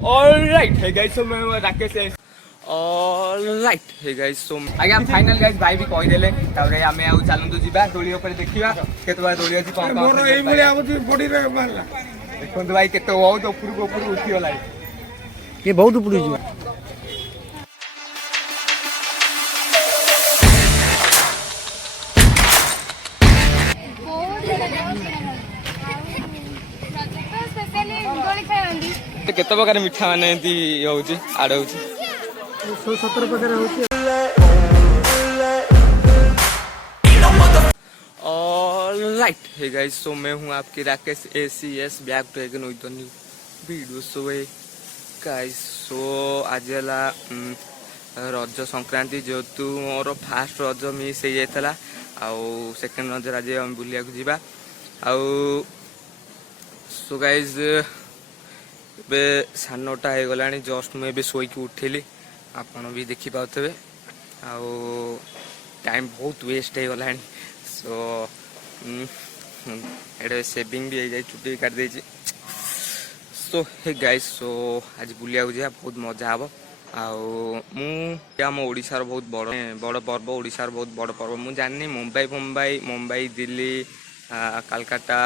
Alright, hey guys, so मैं राकेश है. Alright, hey guys, so आगे फाइनल गाइस भाई भी कहि देले तारे हमें आउ चलंतु जिबा डोली ऊपर देखिबा केते बार डोली अछि कोन मोर एई भली आबुती बॉडी रे मारला देखंतु भाई केते बहुत ऊपर उठी होला ये बहुत ऊपर जी केते प्रकार मिठा माने एंती होउची आड होउची 117 प्रकार होउची. ऑलराइट हे गाइस, सो मैं हूं आपके Rakesh ACS back to again with the new video. So guys, so आज हला रज संक्रांति जेतु मोर फास्ट रज मिस हो जाइतला आउ सेकंड रज आज हम बुलिया को जीवा आउ. सो गाइस बे 9:30 हो गलानी जस्ट मैं बे सोई के उठेली आपण भी देखि पाउतबे आउ टाइम बहुत वेस्ट हो गलानी. सो एडे सेविंग भी हो जाए छुट्टी काट दे. सो हे गाइस, सो आज बुलिया को जा बहुत मजा आबो आउ आम ओडिशार बहुत बड़ पर्व ओडिशार बहुत बड़ पर्व मु जानि मुंबई दिल्ली कलकत्ता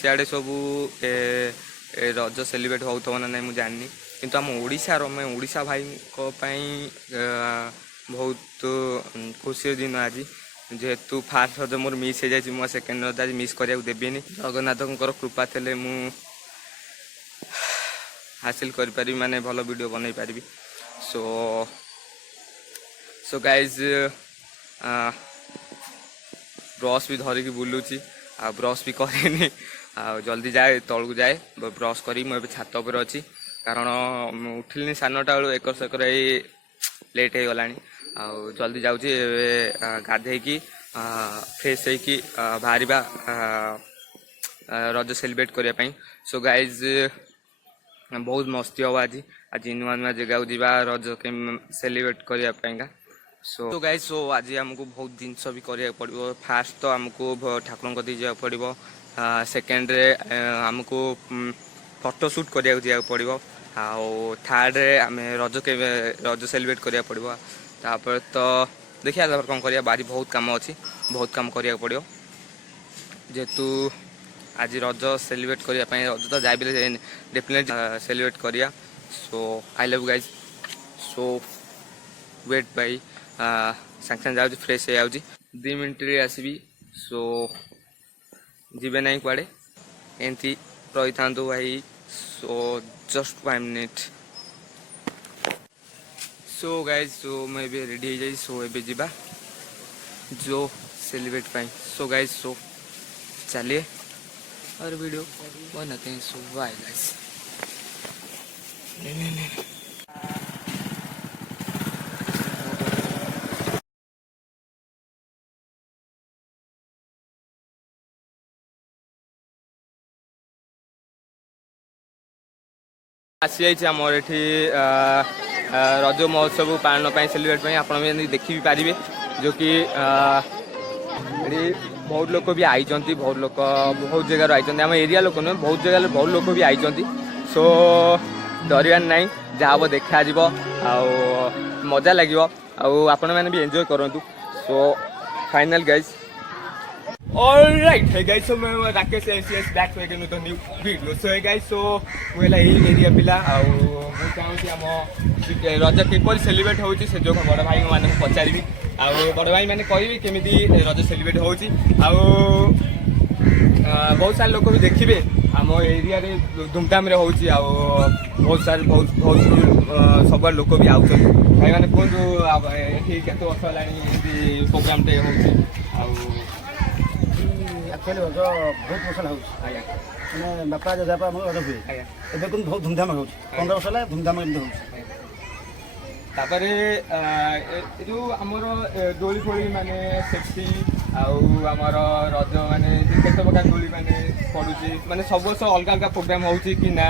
सियाड़े सबू रज सेलिब्रेट होता ना नहीं मुझे जाननी किंतु आम ओडिशार मैं ओडिशा भाई बहुत खुशी दिन आज जेहेतु फास्ट रज मोर मिस हो जाए मो सेकेंड रज आज मिस करने देविनी जगन्नाथ कृपा थे मु हासिल कर पारि माने भल वीडियो बन पारि. सो गाइज ब्रश भी धरिकी बुलूची आ ब्रश भी करेनी आ जल्दी जाए तलू जाए ब्रश करी मुझे छात उपर अच्छी कारण उठिली 9:30 बेलू एकर सेकर लेट हो गला जल्दी जाऊँगी गाधेकी फ्रेश होकी बाहर रज सेलिब्रेट करने. सो गाइज बहुत मस्ती हम आज नुआ नुआ जगह जा रज के सेलिब्रेट करने. सो गाइज, सो आज आमको बहुत जिनस भी करा पड़ो. फास्ट तो आमको ठाकुर कती जा पड़ो, सेकेंड रे आमको फोटो शूट करा जा पड़ो आउ थर्ड रे आम रज सेलिब्रेट करा पड़ो. तापर तो देखिए कौन करिया बारी बहुत काम अच्छी बहुत काम करा पड़ो जेहेतु आज रज सेलिब्रेट करने रज तो जाए डेफिनेट सेलिब्रेट करिया. So I love guys. So wait बाई सांगे जाऊँ फ्रेश हो जाऊँगी 2 मिनट रे आसबी. सो जीवे ना कुआड़े एमती रही था भाई. So just 5 minute. So guys, so मैं भी रेडी हो जाए. सो ए जा जो सेलिब्रेट पाई. सो गाइज, सो चलिए और वीडियो बनाते हैं. सो बाय गाइस. आसी जाइए आमर ये रज महोत्सव पालन सेलिब्रेट आप देखी भी पारे जो कि बहुत लोग भी आई बहुत लोग बहुत जगह आई आम एरिया लोक नुहे बहुत जगह बहुत लोग भी आई. सो डर ना जहाँ हम देखा मजा लगे आपण मैंने भी एंजॉय करूँ. So final guys. Alright, hey guys, so मैं Rakesh ACS back to again with the new video. So hey guys, so मुझे यही एरिया पिला मुझे चाहूँगी आम रज किपर सेलिब्रेट होची से जो बड़ भाई माने पचारि बड़ भाई मैंने कहि केमिति रज सेलिब्रेट होची बहुत सारे लोग भी देखिए आम एरिया रे धूमधाम रे होची बहुत सारे बहुत सब लोग भी आउछ भाई माने कहतु ये केते वर्ष होलानी प्रोग्राम टे होची एक्चुअली रज बहुत वर्ष हो बापा जजापा रज हुए एवं बहुत धूमधाम हो 15 वर्ष है धूमधाम तापरे जो आमर दोली फोली माने सेफ्टी आमर रज माने केते प्रकार दोली माने पड़ुची माने सब वर्ष अलग अलग प्रोग्राम होची कि ना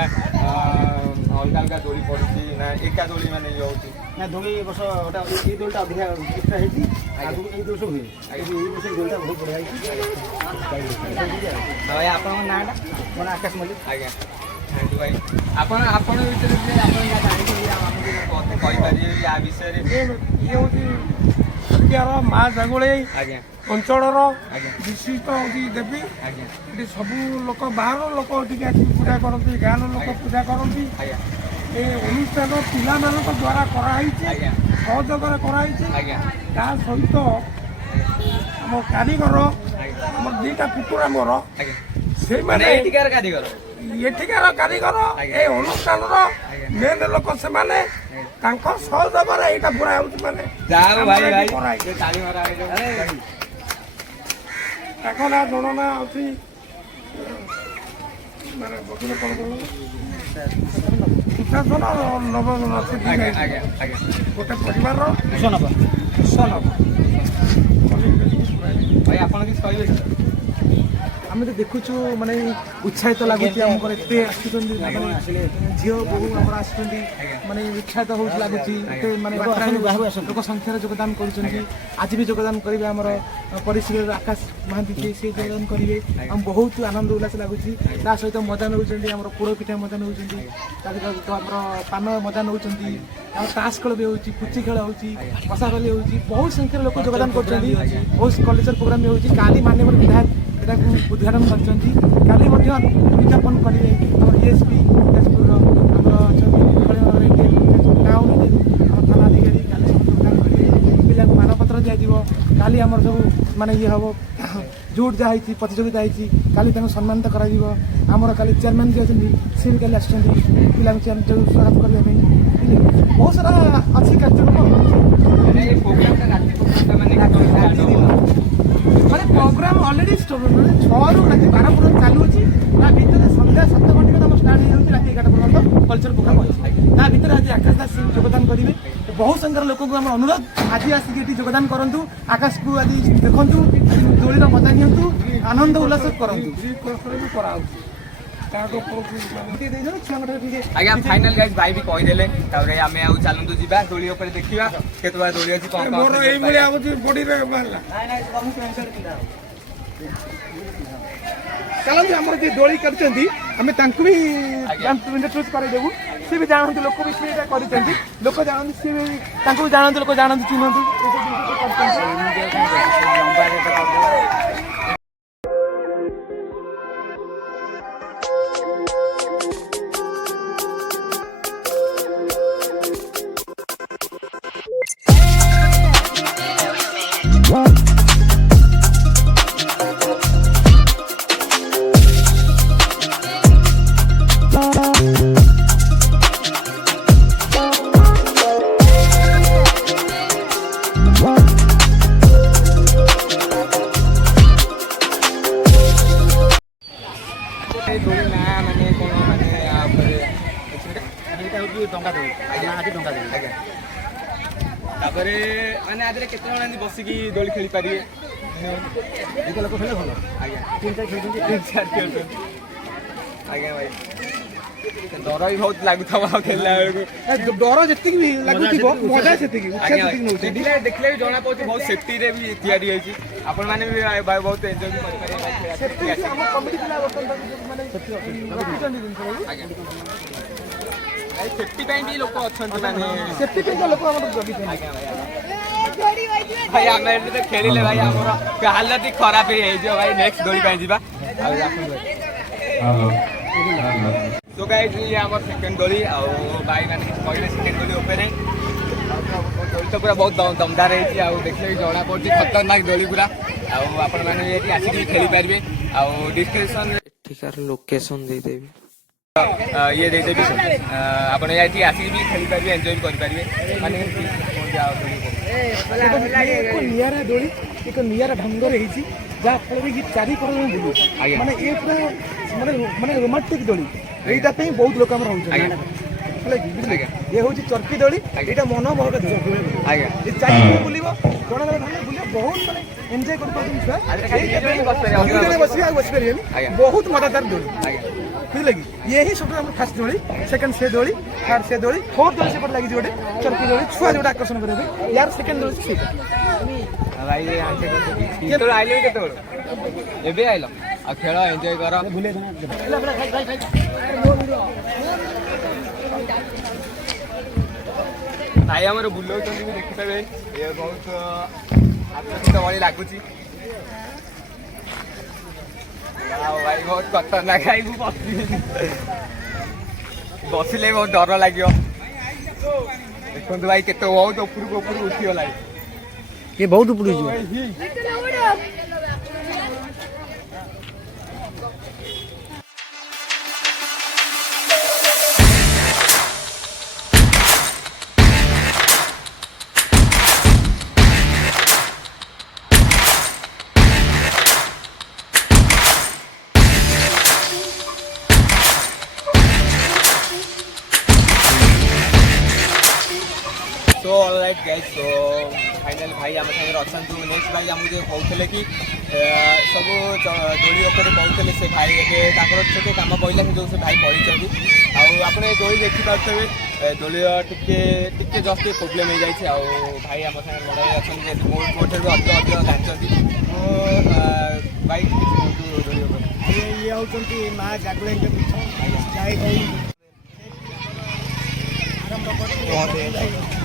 अलग अलग दोली पड़ुची ना एका दोली माने ये होची ना दोली वर्ष ओटा ए दोलटा अधिक एक्स्ट्रा हेती आगु ए दोष हुए ए वर्ष दोलटा बहुत बढ़िया हेती. भाई आपन नाटा मन आकाश मल्लिक. आज्ञा थैंक यू भाई. ଆପଣ ଆପଣ ଭିତରେ ଯେ ଆପଣ ଯାହା ଜାଣିଛନ୍ତି ଆମକୁ ମୋତେ କହିପାରିବେ ୟା ବିଷୟରେ? ଇଏ ହେଉଛି ଛତିଆର ମା ଜାଗୁଳେଇ ଆଜ୍ଞା ଅଞ୍ଚଳର ଆଜ୍ଞା ବିଶିଷ୍ଟ ହେଉଛି ଦେବୀ। ଆଜ୍ଞା ଏଠି ସବୁ ଲୋକ ବାହାର ଲୋକ ଏଠିକି ଆସି ପୂଜା କରନ୍ତି, ଗାଁର ଲୋକ ପୂଜା କରନ୍ତି। ଆଜ୍ଞା ଏ ଅନୁଷ୍ଠାନ ପିଲାମାନଙ୍କ ଦ୍ୱାରା କରାହେଇଛି, ଆଜ୍ଞା ସହଯୋଗରେ କରାହେଇଛି। ଆଜ୍ଞା ତା ସହିତ ଆମ କାରିଗର ଆମର ଦୁଇଟା ପୁତୁରା ମୋର, ଆଜ୍ଞା ସେଇମାନେ ଏଠିକାର କାରିଗର ଏଠିକାର କାରିଗର, ଏ ଅନୁଷ୍ଠାନର ମେନ୍ ଲୋକ ସେମାନେ। ତାଙ୍କ ସହଯୋଗରେ ଏଇଟା ପୁରା ହେଉଛି ମାନେ ଯାହା ହଉ ଭାଇ ଭାଇ କରାହେଇଛି। ତାଳି ମାରା ହେଇଯାଉ। ତାଙ୍କ ନାଁ ଗଣନା ଅଛି ମାନେ ବଦଳ କରିଦେଲ ସୁଶାସନ ନବଜନ ସେ ଦି ଆଜ୍ଞା ଭାଇ। ଆଜ୍ଞା ଆଜ୍ଞା ଗୋଟେ ପରିବାରର ଭାଇ ଆପଣ କିଛି କହିବେ କି? ଆମେ ତ ଦେଖୁଛୁ ମାନେ ଉତ୍ସାହିତ ଲାଗୁଛି ଆମର ଏତେ ଆସୁଛନ୍ତି ମାନେ ଝିଅ ବୋହୂ ଆମର ଆସୁଛନ୍ତି ମାନେ ଉତ୍ସାହିତ ହଉଛି ଲାଗୁଛି ଏତେ ମାନେ ମାତ୍ରାରେ ଲୋକ ସଂଖ୍ୟାରେ ଯୋଗଦାନ କରୁଛନ୍ତି। ଆଜି ବି ଯୋଗଦାନ କରିବେ ଆମର ପରିଶ୍ରୀର ଆକାଶ ମହାନ୍ତି ଯିଏ ସିଏ ଯୋଗଦାନ କରିବେ। ଆମ ବହୁତ ଆନନ୍ଦ ଉଲ୍ଲାସ ଲାଗୁଛି। ତା ସହିତ ମଜା ନେଉଛନ୍ତି ଆମର ପୋଡ଼ ପିଠା ମଜା ନେଉଛନ୍ତି, ତା ସହିତ ଆମର ପାନ ମଜା ନେଉଛନ୍ତି, ଆମର ତାସ ଖେଳ ବି ହେଉଛି, ପୁଚି ଖେଳ ହେଉଛି, କଷାକଲି ହେଉଛି, ବହୁତ ସଂଖ୍ୟାରେ ଲୋକ ଯୋଗଦାନ କରୁଛନ୍ତି। ବହୁତ କଲଚର ପ୍ରୋଗ୍ରାମ ବି ହେଉଛି। କାଲି ମାନ୍ୟବର ବିଧାୟକ ଏଟାକୁ ଉଦ୍ଘାଟନ କରିଛନ୍ତି। କାଲି ମଧ୍ୟ ବିଜ୍ଞାପନ କରିବେ ଆମର ESP ଯାଜପୁରର ଆମର ଅଛନ୍ତି ଟାଉନ ଆମ ଥାନା ଅଧିକାରୀ କାଲି ସବୁ ଯୋଗଦାନ କରିବେ। ପିଲାଙ୍କୁ ମାନପତ୍ର ଦିଆଯିବ। କାଲି ଆମର ସବୁ ମାନେ ଇଏ ହେବ ଜୁଟ୍ ଯାହା ହେଇଛି ପ୍ରତିଯୋଗିତା ହେଇଛି କାଲି ତାଙ୍କୁ ସମ୍ମାନିତ କରାଯିବ। ଆମର କାଲି ଚେୟାରମ୍ୟାନ୍ ଯିଏ ଅଛନ୍ତି ସିଏ ବି କାଲି ଆସିଛନ୍ତି ପିଲାଙ୍କୁ ଯେଉଁ ସ୍ୱାଗତ କରିବା ପାଇଁ। ବହୁତ ସାରା ଅଛି କାର୍ଯ୍ୟକ୍ରମ। ମାନେ ଏ ପ୍ରୋଗ୍ରାମଟା ରାତି ପ୍ରୋଗ୍ରାମଟା ମାନେ ମାନେ ପ୍ରୋଗ୍ରାମ ଅଲରେଡି 6ରୁ ରାତି 12 ପର୍ଯ୍ୟନ୍ତ ଚାଲୁଅଛି। ତା ଭିତରେ ସନ୍ଧ୍ୟା 7 ଘଟିକାରେ ଆମର ଷ୍ଟାର୍ଟ ହେଇଯାଉଛି ରାତି 11 ପର୍ଯ୍ୟନ୍ତ କଲଚର ପ୍ରୋଗ୍ରାମ ଅଛି। ତା ଭିତରେ ଆଜି ଆକାଶ ଦାସ ଯୋଗଦାନ କରିବେ। ବହୁତ ସଂଖ୍ୟାର ଲୋକଙ୍କୁ ଆମର ଅନୁରୋଧ ଆଜି ଆସିକି ଏଠି ଯୋଗଦାନ କରନ୍ତୁ। ଆକାଶକୁ ଆଜି ଦେଖନ୍ତୁ, ଦୋଳିର ମଜା ନିଅନ୍ତୁ, ଆନନ୍ଦ ଉଲ୍ଲାସ କରନ୍ତୁ। ବି କରାହେଉଛି ତାଙ୍କ ଆଜ୍ଞା ଫାଇନାଲ ଗାଇଜ ଭାଇ ବି କହିଦେଲେ। ତାପରେ ଆମେ ଆଉ ଚାଲନ୍ତୁ ଯିବା ଦୋଳି ଉପରେ ଦେଖିବା କେତେ ବାର ଦୋଳି ଅଛି କଣ ମୋର ଏଇଭଳିଆ ହେଉଛି ବଡିରେ ବାହାରିଲା। ଚାଲନ୍ତୁ ଆମର ଯିଏ ଦୋଳି କରିଛନ୍ତି ଆମେ ତାଙ୍କୁ ବି ଇଣ୍ଟ୍ରୋଡ୍ୟୁସ୍ କରାଇଦେବୁ। ସିଏ ବି ଜାଣନ୍ତି, ଲୋକ ବି ସିଏ ଏଇଟା କରିଛନ୍ତି, ଲୋକ ଜାଣନ୍ତି, ସିଏ ବି ତାଙ୍କୁ ବି ଜାଣନ୍ତି, ଲୋକ ଜାଣନ୍ତି, ଚିହ୍ନନ୍ତି। ଦୋଳି ନା ମାନେ କଣ ମାନେ ଏଇଟା ହେଉଛି ଡଙ୍ଗା ଦୋଳି। ଆଜ୍ଞା ଆଜି ଡଙ୍ଗା ଦୋଳି। ଆଜ୍ଞା ତାପରେ ମାନେ ଆଜିରେ କେତେ ଜଣ ଏମିତି ବସିକି ଦୋଳି ଖେଳି ପାରିବେ? ଦୁଇଟା ଲୋକ ଖେଳିଲେ ଭଲ। ଆଜ୍ଞା 3-4 ଖେଳୁଛନ୍ତି। 3-4 ଖେଳୁଛନ୍ତି। ଆଜ୍ଞା ଭାଇ ଡର ବି ବହୁତ ଲାଗୁଥିବ ଆଉ ଖେଳିଲା ବେଳକୁ। ଡର ଯେତିକି ବି ଲାଗୁଥିବ ମଜା ସେତିକି, ଉତ୍ସାହ ଆଜ୍ଞା ସେତିକି ନେଉଛି। ଦେଖିଲେ ବି ଜଣା ପଡୁଛି ବହୁତ ସେଫ୍ଟିରେ ବି ତିଆରି ହେଇଛି। ଆପଣମାନେ ବି ବହୁତ ଏନ୍ଜୟ ବି କରିପାରିବେ। ଆମ କମିଟି ପିଲା ବର୍ତ୍ତମାନ ମାନେ ରଖିଛନ୍ତି ଜିନିଷ ଆଜ୍ଞା ଭାଇ ସେଫ୍ଟି ପାଇଁ ବି ଲୋକ ଅଛନ୍ତି ମାନେ ସେଥିପାଇଁ ଲୋକ ଆମର ଜଗିଛନ୍ତି। ଆଜ୍ଞା ଭାଇ ଆମେ ଏଠି ତ ଖେଳିଲେ ଭାଇ ଆମର ହାଲତ ଖରାପ ହେଇଯିବ ଭାଇ। ନେକ୍ସଟ ଦୋଳି ପାଇଁ ଯିବା। ଆଉ ତ ଗାଇସ୍ ଇଏ ଆମର ସେକେଣ୍ଡ ଦୋଳି। ଆଉ ଭାଇ ମାନେ କିଛି କହିଲେ ସେକେଣ୍ଡ ଦୋଳି ଉପରେ ଦୋଳି ତ ପୁରା ବହୁତ ଦମଦାର ହେଇଛି। ଆଉ ଦେଖିଲେ ବି ଜଣା ପଡୁଛି ଖତରନାକ ଦୋଳି ପୁରା। ଆଉ ଆପଣମାନେ ବି ଏଠି ଆସିକି ଖେଳିପାରିବେ। ଆଉ ଡିସ୍କ୍ରିପସନ ଏଠିକାର ଲୋକେସନ ଦେଇଦେବି, ଇଏ ଦେଇଦେବି। ଆପଣ ଏଠି ଆସିକି ବି ଖେଳିପାରିବେ, ଏନ୍ଜୟ ବି କରିପାରିବେ। ମାନେ ଏକ ନିଆରା ଦୋଳି, ଏକ ନିଆରା ଢଙ୍ଗରେ ହେଇଛି, ଯାହା ଫଳରେ କି ଚାରିକଡ଼ ବୁଲୁ ମାନେ ଏ ପୁରା ମାନେ ରୋମାଣ୍ଟିକ ଦୋଳି। ଏଇଟା ପାଇଁ ବହୁତ ଲୋକ ଆମର ହଉଛନ୍ତି ହେଲା କି ବୁଝିଲେ? ଇଏ ହଉଛି ଚର୍କି ଦୋଳି, ଏଇଟା ମନମୋହକ ଦୋଳି। ଆଜ୍ଞା ଏ ଚାରିକଡ଼ ବୁଲିବ, ଜଣେ ବୁଲିବ, ବହୁତ ମାନେ ଏନ୍ଜୟ କରିପାରୁଛନ୍ତି ଛୁଆ। ବସିବେ ଆଉ ବସିପାରିବେନି, ବହୁତ ମଜାଦାର ଦୋଳି ବୁଝିଲେ କି? ଇଏ ହିଁ ସବୁଠୁ ଆମର ଫାଷ୍ଟ ଦୋଳି, ସେକେଣ୍ଡ ସେ ଦୋଳି, ଥାର୍ଡ ସେ ଦୋଳି, ଫୋର୍ଥ ଦୋଳି ସେପଟେ ଲାଗିଛି ଗୋଟେ ଚର୍କି ଦୋଳି, ଛୁଆ ଯୋଉଟା ଆକର୍ଷଣ କରିବା ପାଇଁ। ୟାର ସେକେଣ୍ଡ ଦୋଳି ସେଇଟା। ଭାଇ ଆଇଲେ କେତେବେଳେ? ଏବେ ଆଇଲ? ଆଉ ଖେଳ ଏନ୍ଜୟ କର। ଭାଇ ଆମର ବୁଲାଉଛନ୍ତି ବି ଦେଖିପାରିବେ ଏ ବହୁତ ଆକର୍ଷିତ ଭଳି ଲାଗୁଛି। ଭାଇ ବହୁତ ଖତରନାକ ଭାଇ ମୁଁ ବସିଲେ ବହୁତ ଡର ଲାଗିବ। ଦେଖନ୍ତୁ ଭାଇ କେତେ ବହୁତ ଉପରକୁ ଉଠିଗଲାଣି। ये बहुत ऊपर ଯିବ। So alright guys so final भाई आम सागर अच्छा नेक्स्ट भाई आमको जो कहते कि सब दोली उपरे कहते से भाई एवं छोटे कम पड़ा जो से भाई पढ़ी आप दोली देखिपे दोली टे जस्ट प्रोब्लेम हो जाए भाई आम सागर बड़ा अच्छा मोटे अधिक अधिक जानते भाई दोली ये होती माँ जागुड़ा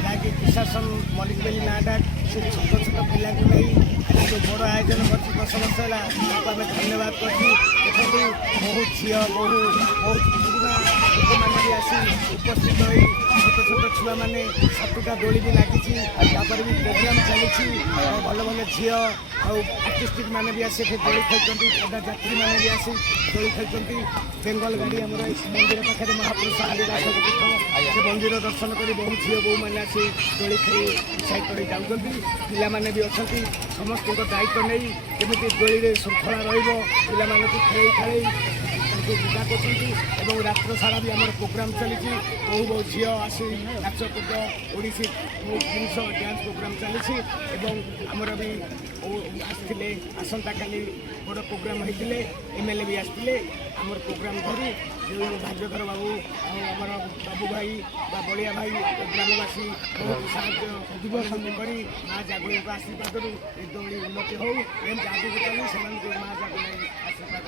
ଯାହାକି ପ୍ରଶାସନ ମଲ୍ଲିକ ବେଲି ନାଁଟା ସେ ଛୋଟ ଛୋଟ ପିଲାଙ୍କୁ ନେଇ ଆଜି ଯେଉଁ ବଡ଼ ଆୟୋଜନ କରିଛି 10 ବର୍ଷ ହେଲା ତାକୁ ଆମେ ଧନ୍ୟବାଦ କରୁଛୁ। ଦେଖନ୍ତୁ ବହୁତ ଝିଅ ବହୁ ବହୁତ ପୁରୁଣା ଲୋକମାନେ ବି ଆସି ଉପସ୍ଥିତ ହୋଇ ଛୋଟ ଛୋଟ ଛୁଆମାନେ 7ଟା ଦୋଳି ବି ଲାଗିଛି। ତାପରେ ବି ପ୍ରୋଗ୍ରାମ୍ ଚାଲିଛି। ଭଲ ଭଲ ଝିଅ ଆଉ ଆର୍ଟିଷ୍ଟିକ୍ ମାନେ ବି ଆସି ଏଠି ଦୋଳି ଖେଳୁଛନ୍ତି। ପଦଯାତ୍ରୀମାନେ ବି ଆସି ଦୋଳି ଖେଳୁଛନ୍ତି। ବେଙ୍ଗଲ ଗାଡ଼ି ଆମର ଏଇ ମନ୍ଦିର ପାଖରେ ମହାପୁରୁଷ ଆଦିବାସୀ ପୀଠ ସେ ମନ୍ଦିର ଦର୍ଶନ କରି ବହୁ ଝିଅ ବୋଉମାନେ ଆସି ଦୋଳି ଖେଳି ଉତ୍ସାହିତ ହୋଇ ଯାଉଛନ୍ତି। ପିଲାମାନେ ବି ଅଛନ୍ତି। ସମସ୍ତଙ୍କ ଦାୟିତ୍ୱ ନେଇ କେମିତି ଦୋଳିରେ ଶୃଙ୍ଖଳା ରହିବ ପିଲାମାନଙ୍କୁ ଖେଳେଇ ଖେଳେଇ ତାଙ୍କୁ ବିଦା କରୁଛନ୍ତି। ଏବଂ ରାତ୍ର ସାରା ବି ଆମର ପ୍ରୋଗ୍ରାମ୍ ଚାଲିଛି। ବହୁ ଝିଅ ଆସି ନାଚ କୁଦ ଓଡ଼ିଶୀ ଜିନିଷ ଡ୍ୟାନ୍ସ ପ୍ରୋଗ୍ରାମ୍ ଚାଲିଛି। ଏବଂ ଆମର ବି ଆସିଥିଲେ ଆସନ୍ତାକାଲି ବଡ଼ ପ୍ରୋଗ୍ରାମ୍ ହୋଇଥିଲେ MLA ବି ଆସିଥିଲେ ଆମର ପ୍ରୋଗ୍ରାମ୍ ଧରି ଯେଉଁ ଭାଗ୍ୟଧର ବାବୁ ଆଉ ଆମର ବାବୁ ଭାଇ ବା ବଳିଆ ଭାଇ ଗ୍ରାମବାସୀ ବହୁତ ସାହାଯ୍ୟ ଦିବସନ୍ଧି କରି ମା ଜାଗୁଳେଇଙ୍କ ଆଶୀର୍ବାଦରୁ ଏ ଦୋଳି ଉନ୍ନତି ହେଉ ଏମିତି ଆଗକୁ ଚାଲି ସେମାନଙ୍କୁ ମା ଜାଗୁଳେଇ ଆଶୀର୍ବାଦ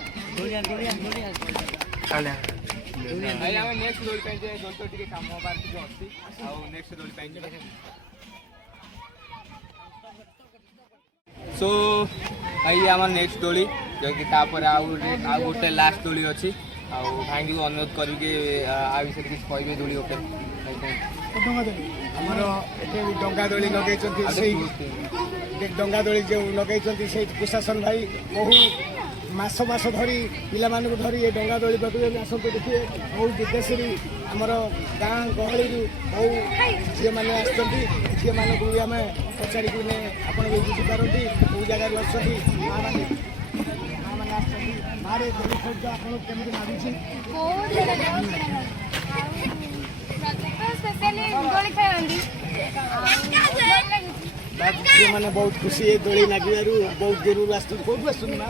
ଭାଇ ଆମେ ନେକ୍ସଟ ଦୋଳି ପାଇଁ ଯେ ଦୋଳି ତ ଟିକେ କାମ ହବାର ଟିକେ ଅଛି ଆଉ ନେକ୍ସଟ ଦୋଳି ପାଇଁ सो भाई आम नेक्स्ट दोली जो कि आउ गोटे लास्ट दोली अच्छी भाई को अनुरोध करके आ विषय किसी कहे दोली ଆମର ଏଠି ଡଙ୍ଗା ଦୋଳି ଲଗେଇଛନ୍ତି। ସେଇ ଡଙ୍ଗା ଦୋଳି ଯେଉଁ ଲଗେଇଛନ୍ତି ସେଇ ପ୍ରଶାସନ ଭାଇ ବହୁ ମାସ ଧରି ପିଲାମାନଙ୍କୁ ଧରି ଏ ଡଙ୍ଗା ଦୋଳି ଲଗେଇଛନ୍ତି। ଆସନ୍ତୁ ଦେଖିବେ ବହୁ ବିଦେଶରୁ ଆମର ଗାଁ ଗହଳିରୁ ବହୁ ଝିଅମାନେ ଆସିଛନ୍ତି। ଝିଅମାନଙ୍କୁ ବି ଆମେ ପଚାରିକି ଆପଣ ବି ବୁଝିପାରନ୍ତି କେଉଁ ଜାଗାରୁ ଆସୁଛନ୍ତି ମାଆମାନେ ଆସିଛନ୍ତି। ମାଆରେ ଦୋଳି ଖେଳିତ ଆପଣଙ୍କୁ କେମିତି ଲାଗୁଛି? ଝିଅମାନେ ବହୁତ ଖୁସି ଏ ଦୋଳି ଲାଗିବାରୁ ବହୁତ ଦୂରରୁ ଆସୁଛନ୍ତି। କେଉଁଠୁ ଆସୁଛନ୍ତି ନା?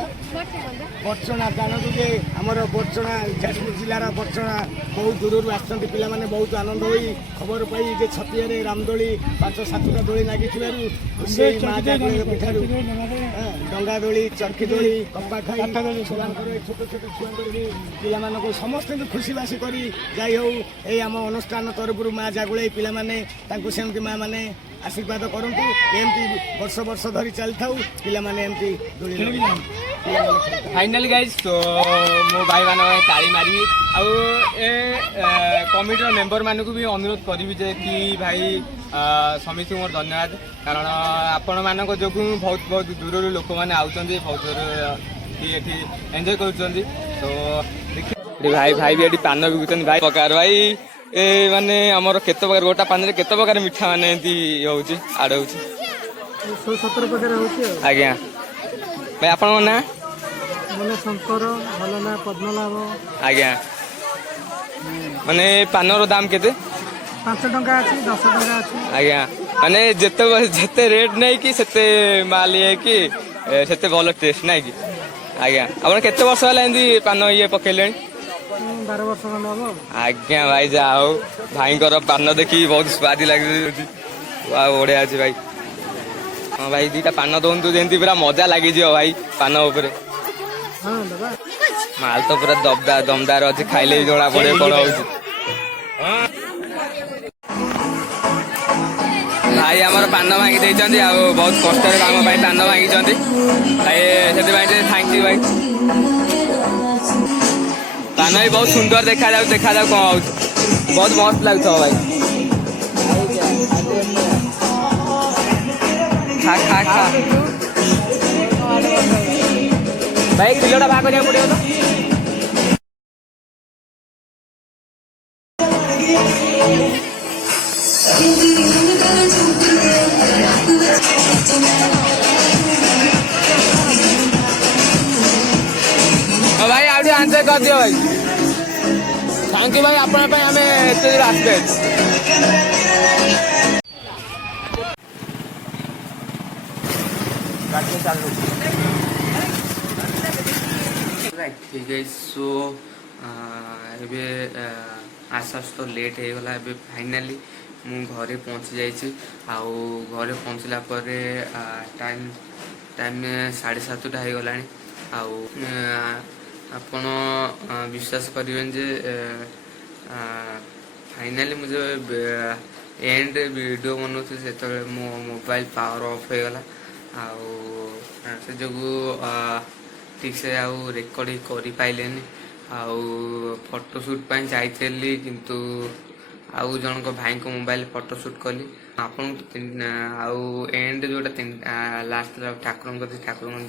ବର୍ଚଣା ଜାଣନ୍ତୁ ଯେ ଆମର ବର୍ଚଣା ଯାଜପୁର ଜିଲ୍ଲାର ବର୍ଚଣା ବହୁତ ଦୂରରୁ ଆସୁଛନ୍ତି ପିଲାମାନେ ବହୁତ ଆନନ୍ଦ ହୋଇ ଖବର ପାଇ ଯେ ଛତିଆରେ ରାମଦୋଳି 5-7ଟା ଦୋଳି ଲାଗିଥିବାରୁ ସେଇ ମା ଜାଗୁଳେଇଙ୍କ ପିଠାରୁ ଡଙ୍ଗା ଦୋଳି ଚର୍କି ଦୋଳି କପା ଖାଇ ଛୁଆଙ୍କର ଛୋଟ ଛୋଟ ଛୁଆଙ୍କର ବି ପିଲାମାନଙ୍କୁ ସମସ୍ତଙ୍କୁ ଖୁସିବାସି କରି ଯାଇ ହେଉ ଏଇ ଆମ ଅନୁଷ୍ଠାନ ତରଫରୁ ମା ଜାଗୁଳେଇ ପିଲାମାନେ ତାଙ୍କୁ ସେମିତି ମା ମାନେ आशीर्वाद करूँ एमती वर्ष धरी चली था पिलाने एमती फाइनाली गाइज तो मो भाई मान ताली मारी आउ कमिटर मेंबर मानक भी अनुरोध करी जे कि भाई समिति मोर धन्यवाद कारण आपण मान जो बहुत बहुत दूर लोक मैंने आउट बहुत दूर एंजॉय कर भाई भाई भी ये पान बिकुन भाई प्रकार भाई ए माने हमर केते प्रकार गोटा पान रे केते प्रकार मिठा माने एंती होउची आड होउची 17 प्रकार होउची आज्ञा भाई आपन ना मने शंकर भलो ना पद्मलाभ आज्ञा माने पानर दाम केते 5 टंका अछि 10 टंका अछि आज्ञा माने जेते रेट नै कि सेते माल ये कि सेते भलो टेस्ट नै कि आज्ञा आपन केते वर्ष होला एंती पान ये पकेले 12 वर्ष खंड हम आज्ञा भाई जाओ भाई पान देखी बहुत स्वादी लगे बढ़िया अच्छे भाई हाँ भाई दीटा पान दौतु जमी पूरा मजा लगी भाई पान उपरे माल तो पूरा दमदार अच्छे खाइले जना पड़े कौन हो ଭାଇ ଆମର ପାନ ଭାଙ୍ଗି ଦେଇଛନ୍ତି ଆଉ ବହୁତ କଷ୍ଟରେ ଆମ ପାଇଁ ପାନ ଭାଙ୍ଗିଛନ୍ତି ଭାଇ ସେଥିପାଇଁ ଥ୍ୟାଙ୍କ ୟୁ ଭାଇ। ପାନ ବି ବହୁତ ସୁନ୍ଦର ଦେଖାଯାଉ କଣ ହଉଛି ବହୁତ ମସ୍ତ ଲାଗୁଥିବ ଭାଇ। ଖା ଖା ଖା ଭାଇ କିଲୋଟା ବାହାର କରିବାକୁ ପଡ଼ିବ ତ। ଭାଇ ଆଉ ଟିକେ ଆନ୍ସର କରିଦିଅ ଭାଇ। ଥ୍ୟାଙ୍କ ୟୁ ଭାଇ ଆପଣଙ୍କ ପାଇଁ ଆମେ ଏତେ ଦୂର ଆସିବେ। ଠିକ୍ ଅଛି ସୋ ଏବେ ଆସ୍ତେ ଆସ୍ତେ ଲେଟ୍ ହେଇଗଲା ଏବେ ଫାଇନାଲି ମୁଁ ଘରେ ପହଞ୍ଚି ଯାଇଛି ଆଉ ଘରେ ପହଞ୍ଚିଲା ପରେ ଟାଇମ୍ 7:30 ହେଇଗଲାଣି ଆଉ ଆପଣ ବିଶ୍ୱାସ କରିବେନି ଯେ ଫାଇନାଲି ମୁଁ ଯେବେ ଏଣ୍ଡ ଭିଡ଼ିଓ ବନାଉଥିଲି ସେତେବେଳେ ମୋ ମୋବାଇଲ ପାୱାର ଅଫ୍ ହେଇଗଲା ଆଉ ସେ ଯୋଗୁଁ ଠିକ୍ ସେ ଆଉ ରେକର୍ଡିଂ କରିପାରିଲେନି ଆଉ ଫଟୋ ସୁଟ୍ ପାଇଁ ଯାଇଥିଲି କିନ୍ତୁ ଆଉ ଜଣଙ୍କ ଭାଇଙ୍କ ମୋବାଇଲ ଫଟୋ ସୁଟ୍ କଲି ଆପଣଙ୍କୁ ଆଉ ଏଣ୍ଡ ଯେଉଁଟା ଲାଷ୍ଟ ଠାକୁରଙ୍କ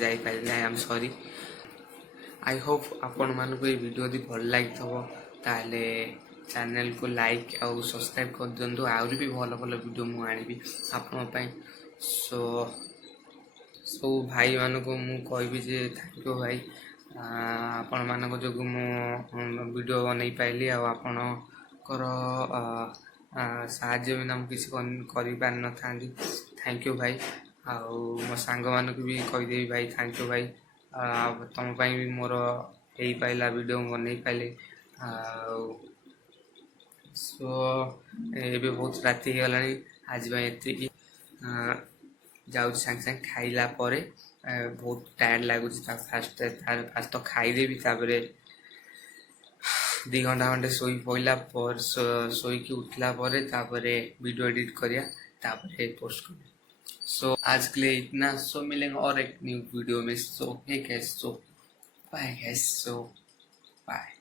ଯାଇପାରିଲି I am sorry. I hope ଆପଣମାନଙ୍କୁ ଏଇ ଭିଡ଼ିଓ ଯଦି ଭଲ ଲାଗିଥିବ ତାହେଲେ ଚ୍ୟାନେଲକୁ ଲାଇକ୍ ଆଉ ସବସ୍କ୍ରାଇବ୍ କରିଦିଅନ୍ତୁ। ଆହୁରି ବି ଭଲ ଭଲ ଭିଡ଼ିଓ ମୁଁ ଆଣିବି ଆପଣଙ୍କ ପାଇଁ। ସୋ ସବୁ ଭାଇମାନଙ୍କୁ ମୁଁ କହିବି ଯେ ଥ୍ୟାଙ୍କ ୟୁ ଭାଇ ଆପଣମାନଙ୍କ ଯୋଗୁଁ ମୁଁ ଭିଡ଼ିଓ ବନେଇ ପାରିଲି ଆଉ ଆପଣଙ୍କର ସାହାଯ୍ୟ ବିନା ମୁଁ କିଛି କରିପାରିନଥାନ୍ତି। ଥ୍ୟାଙ୍କ ୟୁ ଭାଇ ଆଉ ମୋ ସାଙ୍ଗମାନଙ୍କୁ ବି କହିଦେବି ଭାଇ ଥ୍ୟାଙ୍କ ୟୁ ଭାଇ ତମ ପାଇଁ ବି ମୋର ହେଇପାରିଲା ଭିଡ଼ିଓ ମୁଁ ବନେଇ ପାରିଲି ଆଉ ସୋ ଏବେ ବହୁତ ରାତି ହେଇଗଲାଣି ଆଜି ପାଇଁ ଏତିକି ଯାଉଛି ସାଙ୍ଗେ ସାଙ୍ଗେ ଖାଇଲା ପରେ ବହୁତ ଟାୟାର୍ଡ ଲାଗୁଛି ଫାଷ୍ଟ ତ ଖାଇଦେବି ତାପରେ 2 ଘଣ୍ଟା ଖଣ୍ଡେ ଶୋଇ ପଇଲା ପରେ ଶୋଇକି उठला ପରେ तापर वीडियो एडिट करिया तापर पोस्ट करिया। सो आज के लिए इतना। सो मिलेंगे और एक न्यू वीडियो में। सो हे gas so by gas so bye.